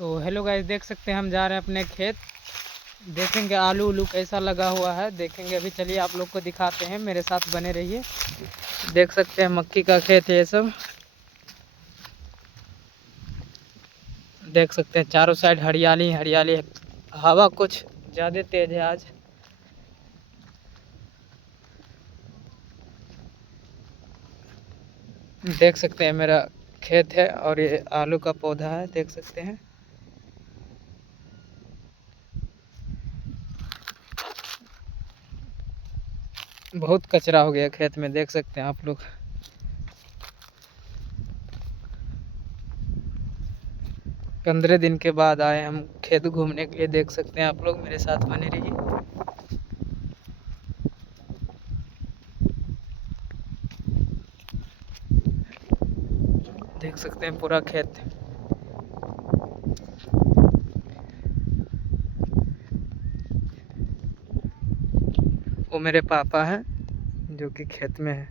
तो hello guys, देख सकते हैं हम जा रहे हैं अपने खेत। देखेंगे आलू उलू कैसा लगा हुआ है, देखेंगे। अभी चलिए आप लोग को दिखाते हैं, मेरे साथ बने रहिए। देख सकते हैं मक्की का खेत है ये सब। देख सकते हैं चारों साइड हरियाली हरियाली है। हवा कुछ ज़्यादा तेज है आज। देख सकते हैं मेरा खेत है और ये आलू का पौधा है, देख सकते हैं। बहुत कचरा हो गया खेत में, देख सकते हैं आप लोग। 15 दिन के बाद आए हम खेत घूमने के लिए, देख सकते हैं आप लोग। मेरे साथ बने रहिए। देख सकते हैं पूरा खेत। वो मेरे पापा हैं जो कि खेत में है।